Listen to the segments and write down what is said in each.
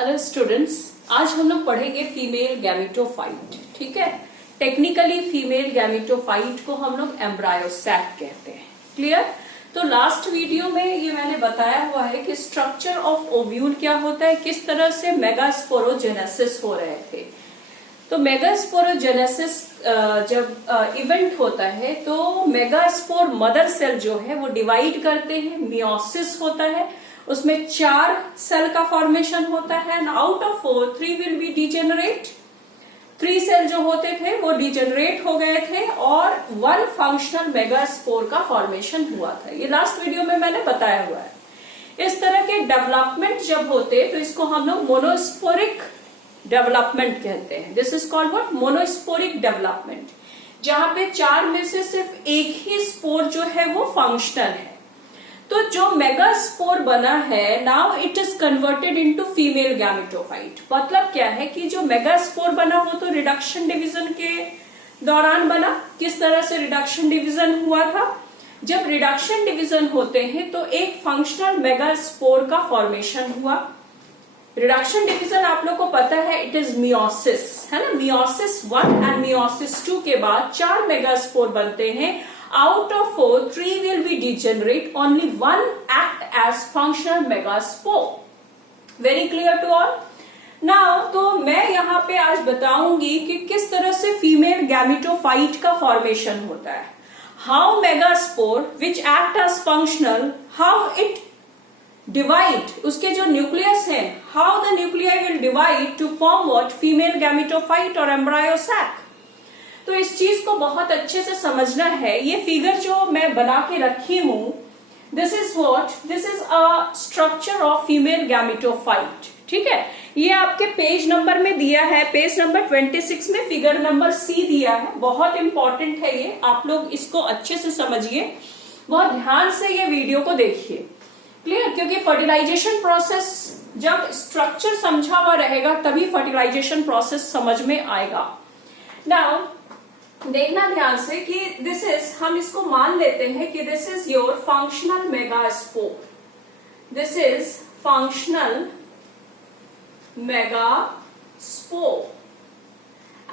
Hello students, आज हम लोग पढ़ेंगे फीमेल गैमेटोफाइट। ठीक है, टेक्निकली फीमेल गैमेटोफाइट को हम लोग एम्ब्रायोसैक कहते हैं। क्लियर? तो लास्ट वीडियो में ये मैंने बताया हुआ है कि स्ट्रक्चर ऑफ ओव्यूल क्या होता है, किस तरह से मेगास्पोरोजेनेसिस हो रहे थे। तो मेगास्पोरोजेनेसिस जब इवेंट होता है तो मेगास्पोर मदर सेल जो है वो डिवाइड करते हैं, मियोसिस होता है, उसमें 4 सेल का फॉर्मेशन होता है and out of 4 3 will be degenerate. 3 cell जो होते थे वो डिजेनरेट हो गए थे और 1 फंक्शनल मेगास्पोर का फॉर्मेशन हुआ था। ये लास्ट वीडियो में मैंने बताया हुआ है। इस तरह के डेवलपमेंट जब होते तो इसको हम लोग मोनोस्पोरिक डेवलपमेंट कहते हैं। This is called what? Monosporic development, जहां पे 4 में से सिर्फ एक ही स्पोर जो है वो फंक्शनल है। तो जो मेगास्पोर बना है, now it is converted into female gametophyte. मतलब क्या है कि जो मेगास्पोर बना वो तो रिडक्शन डिवीजन के दौरान बना। किस तरह से रिडक्शन डिवीजन हुआ था? जब रिडक्शन डिवीजन होते हैं तो एक फंक्शनल मेगास्पोर का फॉर्मेशन हुआ। रिडक्शन डिवीजन आप लोग को पता है, इट इज मियोसिस, है ना। मियोसिस 1 एंड मियोसिस 2 के बाद 4 मेगास्पोर बनते हैं। Out of 4, 3 will be degenerate. Only 1 act as functional megaspore. Very clear to all? Now, तो मैं यहाँ पे आज बताऊंगी कि किस तरह से फीमेल गैमेटोफाइट का फॉर्मेशन होता है। How megaspore, which act as functional, how it divide, उसके जो न्यूक्लियस है, how the nuclei will divide to form what? Female gametophyte or embryosac. तो इस चीज को बहुत अच्छे से समझना है। ये फिगर जो मैं बना के रखी हूं, this is what? This is a structure of female gametophyte. ठीक है, ये आपके पेज नंबर में दिया है, पेज नंबर 26 में फिगर नंबर सी दिया है। बहुत इंपॉर्टेंट है ये, आप लोग इसको अच्छे से समझिए, बहुत ध्यान से ये वीडियो को देखिए। क्लियर? क्योंकि फर्टिलाइजेशन प्रोसेस जब स्ट्रक्चर समझा हुआ रहेगा तभी फर्टिलाइजेशन प्रोसेस समझ में आएगा। नाउ देखना ध्यान से कि दिस इज, हम इसको मान लेते हैं कि this is your functional megaspore. This is functional megaspore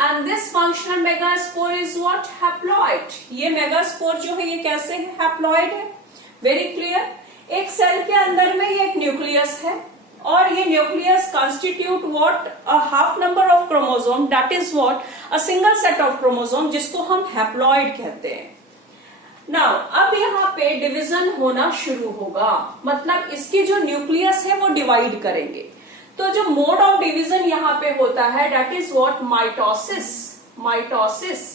and this functional megaspore is what? Haploid. ये मेगास्पोर जो है ये कैसे है? हैप्लॉइड है। Very clear. एक सेल के अंदर में ये एक न्यूक्लियस है और ये nucleus constitute what? A half number of chromosome, that is what? A single set of chromosome, जिसको हम हैप्लॉइड कहते हैं। नाउ अब यहाँ पे डिवीजन होना शुरू होगा, मतलब इसकी जो न्यूक्लियस है वो डिवाइड करेंगे। तो जो मोड ऑफ डिवीजन यहाँ पे होता है, that is what? Mitosis. Mitosis.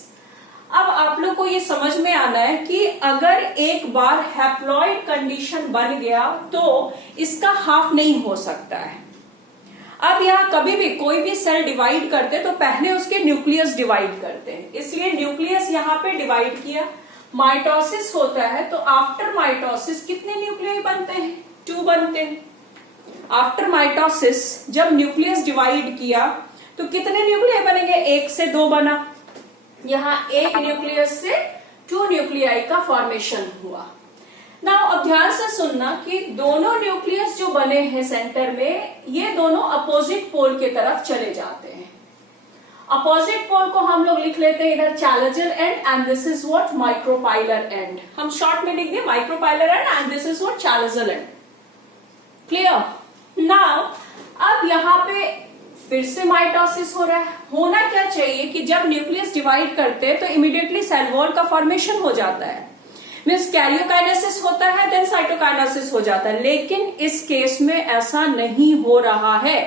अब आप लोग को ये समझ में आना है कि अगर एक बार हैप्लॉइड कंडीशन बन गया तो इसका हाफ नहीं हो सकता है। अब यहाँ कभी भी कोई भी सेल डिवाइड करते तो पहले उसके न्यूक्लियस डिवाइड करते हैं, इसलिए न्यूक्लियस यहाँ पे डिवाइड किया। माइटोसिस होता है तो आफ्टर माइटोसिस कितने न्यूक्लियाई बनते हैं? 2 बनते हैं। आफ्टर माइटोसिस जब न्यूक्लियस डिवाइड किया तो कितने न्यूक्लियाई बनेंगे? 1 से 2 बना। यहाँ एक न्यूक्लियस से 2 न्यूक्लियाई का फॉर्मेशन हुआ। नाउ अब ध्यान से सुनना कि दोनों न्यूक्लियस जो बने हैं सेंटर में, ये दोनों अपोजिट पोल की तरफ चले जाते हैं। अपोजिट पोल को हम लोग लिख लेते हैं इधर challenger and and this is what? Micropylar and. हम शॉर्ट में लिख दें micropylar and this is what? Challenger and. Clear? Now अब यहाँ पे फिर से माइटोसिस हो रहा है। होना क्या चाहिए कि जब न्यूक्लियस डिवाइड करते हैं तो इमीडिएटली सेल वॉल का फॉर्मेशन हो जाता है, मीन्स कैरियोकाइनेसिस होता है, देन साइटोकाइनेसिस हो जाता है। लेकिन इस केस में ऐसा नहीं हो रहा है,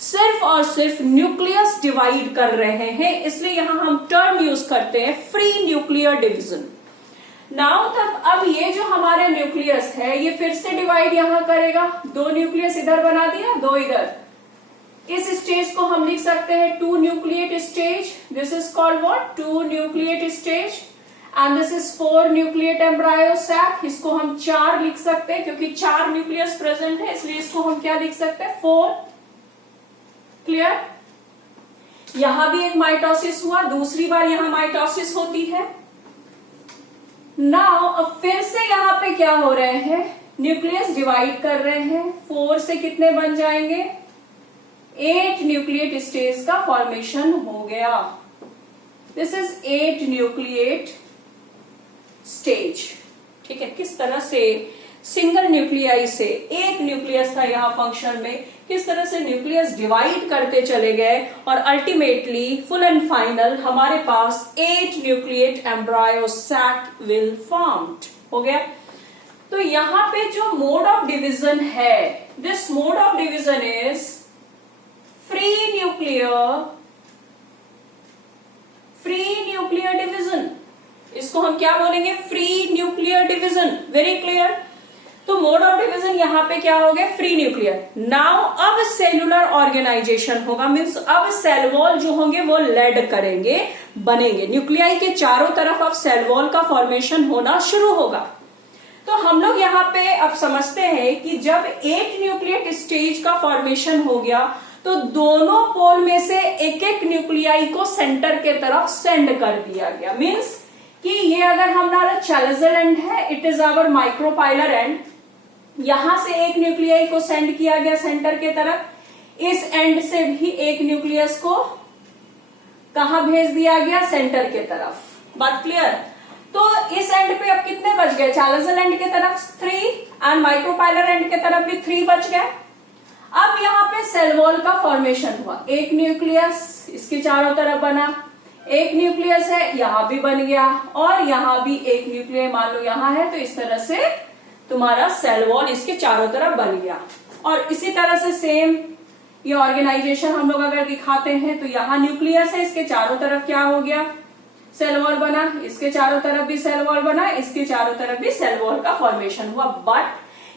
सिर्फ और सिर्फ न्यूक्लियस डिवाइड कर रहे हैं, इसलिए यहां हम टर्म यूज करते हैं फ्री न्यूक्लियर डिवीजन। नाउ तब अब ये जो हमारे न्यूक्लियस है ये फिर से डिवाइड यहां करेगा। 2 न्यूक्लियस इधर बना दिया, 2 इधर। इस स्टेज को हम लिख सकते हैं 2 nucleate stage. This is called what? 2 nucleate stage and this is 4 nucleate embryo sac. इसको हम 4 लिख सकते हैं क्योंकि 4 न्यूक्लियस प्रेजेंट है, इसलिए इसको हम क्या लिख सकते हैं? 4। क्लियर? यहां भी एक माइटोसिस हुआ, दूसरी बार यहां माइटोसिस होती है। नाउ अब फिर से यहां पे क्या हो रहे हैं? न्यूक्लियस डिवाइड कर रहे हैं। 4 से कितने बन जाएंगे? 8 न्यूक्लिएट स्टेज का फॉर्मेशन हो गया। This is 8 nucleate stage. ठीक है, किस तरह से सिंगल न्यूक्लियाई से, एक न्यूक्लियस था यहाँ फंक्शन में, किस तरह से न्यूक्लियस डिवाइड करते चले गए और अल्टीमेटली फुल एंड फाइनल हमारे पास 8 nucleate embryo sac will formed हो गया। तो यहाँ पे जो मोड ऑफ डिवीजन है, this mode of division is free nuclear division. इसको हम क्या बोलेंगे? Free nuclear division. Very clear. तो मोड ऑफ डिवीजन यहां पे क्या हो गया? Free nuclear. नाउ अब सेलुलर ऑर्गेनाइजेशन होगा, मींस अब सेल वॉल जो होंगे वो लेड करेंगे, बनेंगे। न्यूक्लियाई के चारों तरफ अब सेल वॉल का फॉर्मेशन होना शुरू होगा। तो हम लोग यहाँ पे अब समझते हैं कि जब 8 न्यूक्लिएट स्टेज का फॉर्मेशन हो गया तो दोनों पोल में से एक एक न्यूक्लियाई को सेंटर के तरफ सेंड कर दिया गया। मींस कि ये अगर हमारा चैलेजल एंड है, it is our micropylar end, यहां से एक न्यूक्लियाई को सेंड किया गया सेंटर के तरफ, इस एंड से भी एक न्यूक्लियस को कहां भेज दिया गया? सेंटर के तरफ। बात क्लियर? तो इस एंड पे अब कितने बच गए? चैलेजल एंड के तरफ 3 एंड माइक्रोपाइलर एंड के तरफ भी 3 बच गए। अब यहाँ पे सेल वॉल का फॉर्मेशन हुआ, एक न्यूक्लियस इसके चारों तरफ बना, एक न्यूक्लियस है यहां भी बन गया, और यहां भी एक न्यूक्लियस मान लो यहां है, तो इस तरह से तुम्हारा सेल वॉल इसके चारों तरफ बन गया। और इसी तरह से सेम ये ऑर्गेनाइजेशन हम लोग अगर दिखाते हैं तो यहाँ न्यूक्लियस है, इसके चारों तरफ क्या हो गया? सेल वॉल बना, इसके चारों तरफ भी सेल वॉल बना, इसके चारों तरफ भी सेल वॉल का फॉर्मेशन हुआ। बट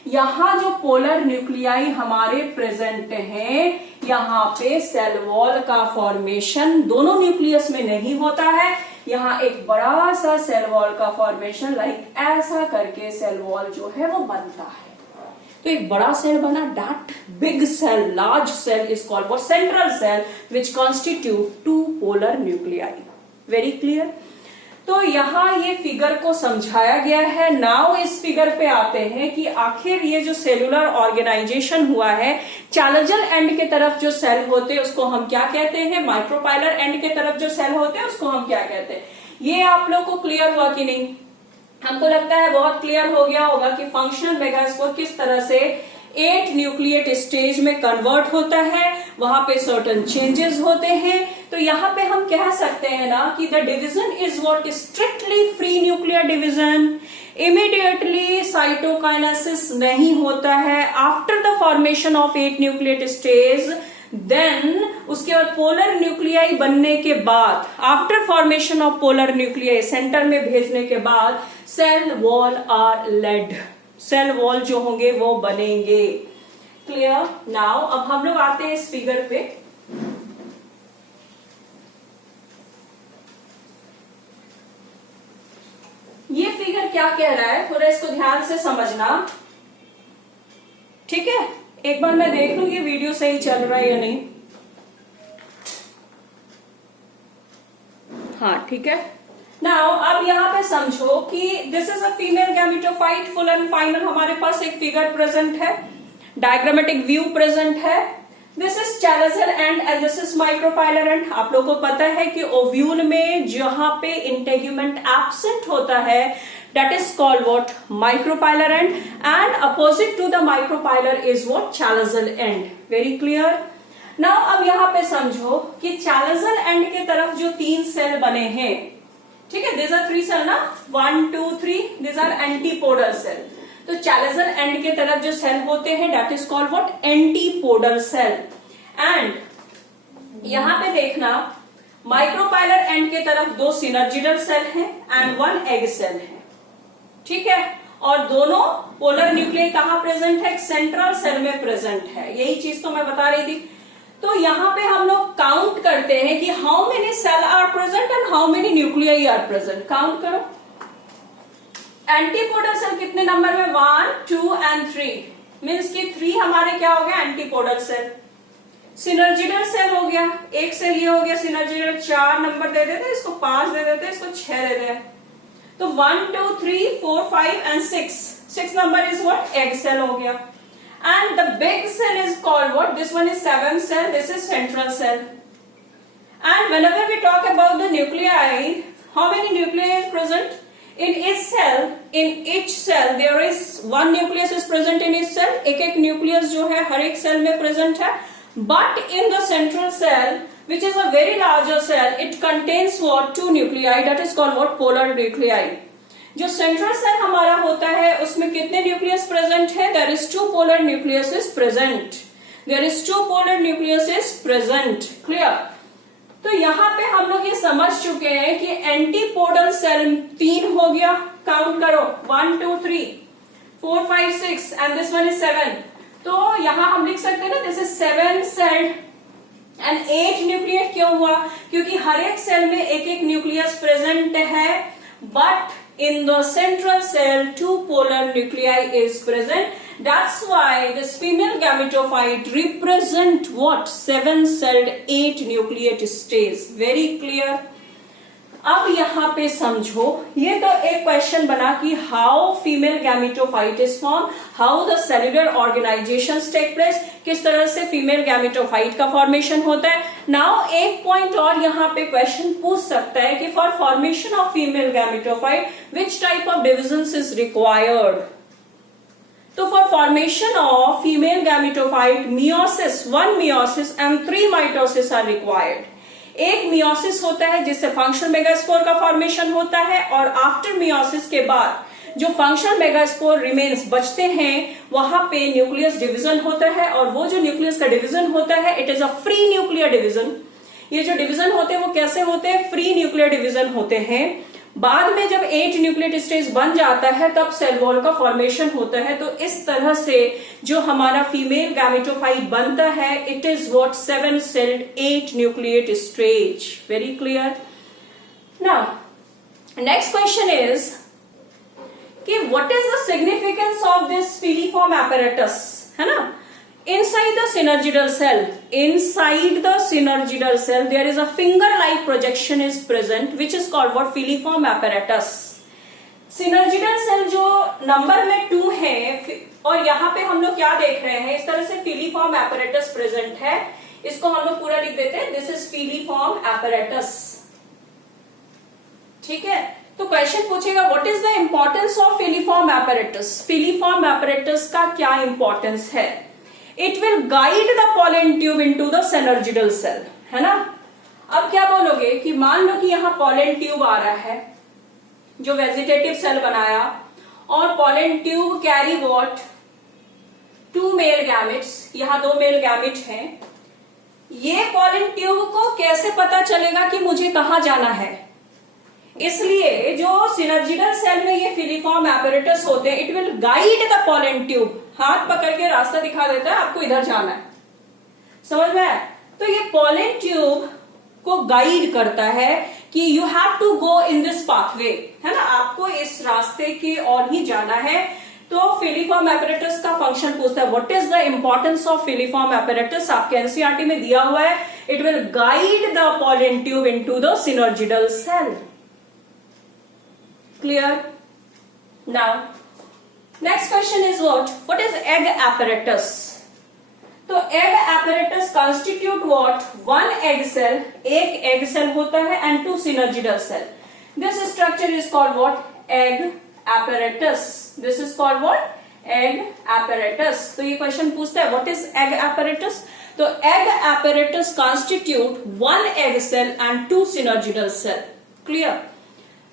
यहाँ जो पोलर न्यूक्लियाई हमारे प्रेजेंट हैं, यहाँ पे सेल वॉल का फॉर्मेशन दोनों न्यूक्लियस में नहीं होता है। यहाँ एक बड़ा सा सेल वॉल का फॉर्मेशन लाइक ऐसा करके सेल वॉल जो है वो बनता है। तो एक बड़ा सेल बना, that big cell, large cell is called what? Central cell, which constitute 2 polar nuclei. Very clear. तो यहाँ ये फिगर को समझाया गया है। नाउ इस फिगर पे आते हैं कि आखिर ये जो सेलुलर ऑर्गेनाइजेशन हुआ है, चैलेजल एंड के तरफ जो सेल होते हैं उसको हम क्या कहते हैं? माइक्रोपाइलर एंड के तरफ जो सेल होते हैं उसको हम क्या कहते हैं? ये आप लोग को क्लियर हुआ कि नहीं? हमको लगता है बहुत क्लियर हो गया होगा कि फंक्शनल मेगास्पोर किस तरह से 8 न्यूक्लिएट स्टेज में कन्वर्ट होता है, वहां पे सर्टेन चेंजेस होते हैं। तो यहाँ पे हम कह सकते हैं ना कि the division is what? Strictly free nuclear division. Immediately cytokinesis नहीं होता है after the formation of 8 nucleate stage. Then उसके बाद पोलर न्यूक्लियाई बनने के बाद, after formation of polar nuclei centre में भेजने के बाद, cell wall are laid, cell wall जो होंगे वो बनेंगे। क्लियर? नाउ अब हम लोग आते हैं इस फिगर पे। ये फिगर क्या कह रहा है, थोड़ा इसको ध्यान से समझना। ठीक है, एक बार मैं देख लूं ये वीडियो सही चल रहा है या नहीं। हाँ ठीक है। नाउ अब यहाँ पे समझो कि this is a female gametophyte, full and final हमारे पास एक फिगर प्रेजेंट है, डायग्रामेटिक व्यू प्रेजेंट है। This is chalazal and this is micropylar and. आप लोगों को पता है कि ओव्यूल में जहां पे इंटेग्यूमेंट एब्सेंट होता है that is called what? Micropylar end, and opposite to the micropylar is what? Chalazal end. Very clear? Now अब यहाँ पे समझो कि chalazal end के तरफ जो 3 सेल बने हैं, ठीक है, these are 3 सेल ना, 1 2 3, these are antipodal cell। तो chalazal end के तरफ जो सेल होते हैं that is called what? Antipodal cell। and यहाँ पे देखना माइक्रोपाइलर एंड के तरफ 2 सिनर्जिडल सेल हैं एंड 1 एग सेल है, ठीक है। और दोनों पोलर न्यूक्लियाई कहां प्रेजेंट है? सेंट्रल सेल में प्रेजेंट है। यही चीज तो मैं बता रही थी। तो यहां पे हम लोग काउंट करते हैं कि how many cell are present and how many nuclei are present. Count करो। एंटीपोडल सेल कितने नंबर में? 1 2 एंड 3, मीन्स कि 3 हमारे क्या हो गया? Antipodal cell. सिनर्जिडल सेल हो गया, एक सेल ये हो गया सिनर्जिडल, 4 नंबर दे देते, इसको 5 दे देते, इसको 6 दे देते। तो 1 2 3 4 5 and 6 number is what? Egg cell हो गया। and the big cell is called what? This one is 7th cell, this is central cell. And whenever we talk about the nuclei, how many nuclei is present? In each cell there is one nucleus is present in each cell. एक nucleus जो है हर एक cell में present है. But in the central cell, which is a very larger cell, it contains what? 2 nuclei. That is called what? Polar nuclei. जो central cell हमारा होता है उसमें कितने nucleus present है? There is 2 polar nucleus is present. There is 2 polar nucleus is present. Clear? तो यहाँ पे हम लोग ये समझ चुके हैं कि एंटीपोडल सेल 3 हो गया. काउंट करो 1 2 3 4 5 6 एंड दिस वन इज 7. तो यहाँ हम लिख सकते हैं ना, this is 7 cell and 8 nucleus. क्यों हुआ? क्योंकि हर एक सेल में एक एक न्यूक्लियस प्रेजेंट है, but in the central cell 2 polar nuclei is present. That's why this female gametophyte represent what? 7-celled 8 nucleate stage. Very clear? अब यहाँ पे समझो, ये तो एक क्वेश्चन बना कि how female gametophyte is form, how the cellular organisations take place, किस तरह से फीमेल गैमेटोफाइट का फॉर्मेशन होता है. नाउ एक पॉइंट और यहाँ पे क्वेश्चन पूछ सकता है कि for formation of female gametophyte which type of divisions is required. तो for formation of female gametophyte meiosis, 1 meiosis and 3 mitosis are required. एक मियोसिस होता है जिससे फंक्शनल मेगास्पोर का फॉर्मेशन होता है, और आफ्टर मियोसिस के बाद जो फंक्शनल मेगास्पोर रिमेन्स बचते हैं वहां पे न्यूक्लियस डिवीजन होता है, और वो जो न्यूक्लियस का डिवीजन होता है it is a free nuclear division. ये जो डिवीजन होते हैं वो कैसे होते हैं? फ्री न्यूक्लियर डिवीजन होते हैं. बाद में जब 8 न्यूक्लियेट स्टेज बन जाता है तब सेल वॉल का फॉर्मेशन होता है. तो इस तरह से जो हमारा फीमेल गैमेटोफाइट बनता है it is what? 7-celled 8 nucleate stage. Very clear? Now next question is कि what is the significance of this filiform apparatus, है ना? Inside the synergidal cell, there is a finger-like projection is present, which is called what? Filiform apparatus. Synergidal cell जो number में 2 है, और यहाँ पे हम लोग क्या देख रहे हैं? इस तरह से filiform apparatus present है. इसको हम लोग पूरा लिख देते हैं. This is filiform apparatus. ठीक है? तो क्वेश्चन पूछेगा what is the importance of filiform apparatus. Filiform apparatus का क्या इंपॉर्टेंस है? It will guide the pollen tube into the synergidal cell, है ना? अब क्या बोलोगे कि मान लो कि यहाँ pollen tube आ रहा है जो वेजिटेटिव सेल बनाया, और pollen tube carry what? 2 male gametes. यहाँ 2 male gamete हैं. ये pollen tube को कैसे पता चलेगा कि मुझे कहाँ जाना है? इसलिए जो सिनर्जिडल सेल में ये फिलिफॉर्म apparatus होते हैं, it will guide the pollen tube. हाथ पकड़ के रास्ता दिखा देता है आपको इधर जाना है. समझ में आया? तो ये pollen tube को गाइड करता है कि you have to go in this pathway, है ना? आपको इस रास्ते की ओर ही जाना है. तो फिलिफॉर्म apparatus का फंक्शन पूछता है what is the importance of filiform apparatus. आपके एनसीईआरटी में दिया हुआ है. It will guide the pollen tube into the synergidal cell. Clear? Now, next question is what? What is egg apparatus? तो egg apparatus constitute what? 1 egg cell, एक egg cell होता है and 2 synergidal cell. This structure is called what? Egg apparatus. This is called what? Egg apparatus. तो ये question पूछता है what is egg apparatus? तो egg apparatus constitute 1 egg cell and 2 synergidal cell. Clear?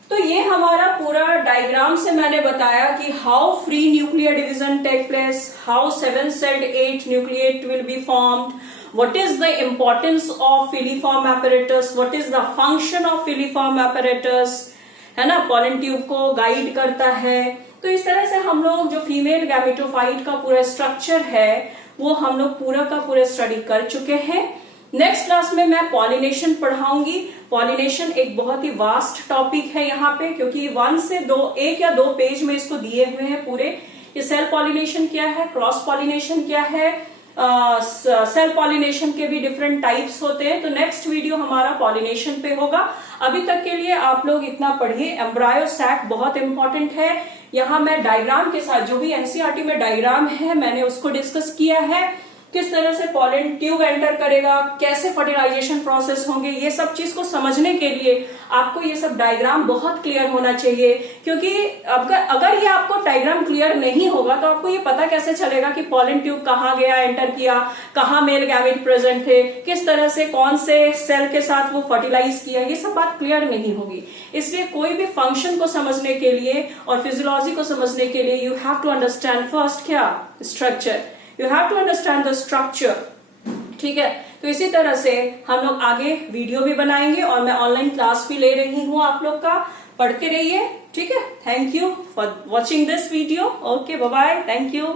तो ये हमारा पूरा डायग्राम से मैंने बताया कि how free nuclear division take place, how 7-celled 8 nucleate will be formed, what is the importance of filiform apparatus, what is the function of filiform apparatus, है ना? pollen ट्यूब को गाइड करता है. तो इस तरह से हम लोग जो फीमेल गैमेटोफाइट का पूरा स्ट्रक्चर है वो हम लोग पूरा का पूरा स्टडी कर चुके हैं. नेक्स्ट क्लास में मैं पॉलिनेशन पढ़ाऊंगी. पॉलिनेशन एक बहुत ही वास्ट टॉपिक है यहाँ पे, क्योंकि 1 से 2, 1 या 2 पेज में इसको दिए हुए हैं पूरे. ये सेल पॉलिनेशन क्या है, क्रॉस पॉलिनेशन क्या है, सेल पॉलिनेशन के भी डिफरेंट टाइप्स होते हैं। तो नेक्स्ट वीडियो हमारा पॉलिनेशन पे होगा। अभी तक के लिए आप लोग इतना पढ़िए, एम्ब्रायो सैक बहुत इंपॉर्टेंट है। यहाँ मैं डायग्राम के साथ, जो भी एनसीईआरटी में डायग्राम है मैंने उसको डिस्कस किया है, किस तरह से पॉलन ट्यूब एंटर करेगा, कैसे फर्टिलाइजेशन प्रोसेस होंगे, ये सब चीज को समझने के लिए आपको ये सब डायग्राम बहुत क्लियर होना चाहिए। क्योंकि अगर ये आपको डायग्राम क्लियर नहीं होगा तो आपको ये पता कैसे चलेगा कि पॉलन ट्यूब कहाँ गया, एंटर किया, कहाँ मेल गैमेट प्रेजेंट थे, किस तरह से कौन से सेल के साथ वो फर्टिलाइज किया, ये सब बात क्लियर नहीं होगी। इसलिए कोई भी फंक्शन को समझने के लिए और फिजियोलॉजी को समझने के लिए you have to understand first क्या, structure. You have to understand the structure, ठीक है। तो इसी तरह से हम लोग आगे वीडियो भी बनाएंगे और मैं ऑनलाइन क्लास भी ले रही हूँ आप लोग का, पढ़ते रहिए, ठीक है। Thank you for watching this video. Okay, bye bye, thank you.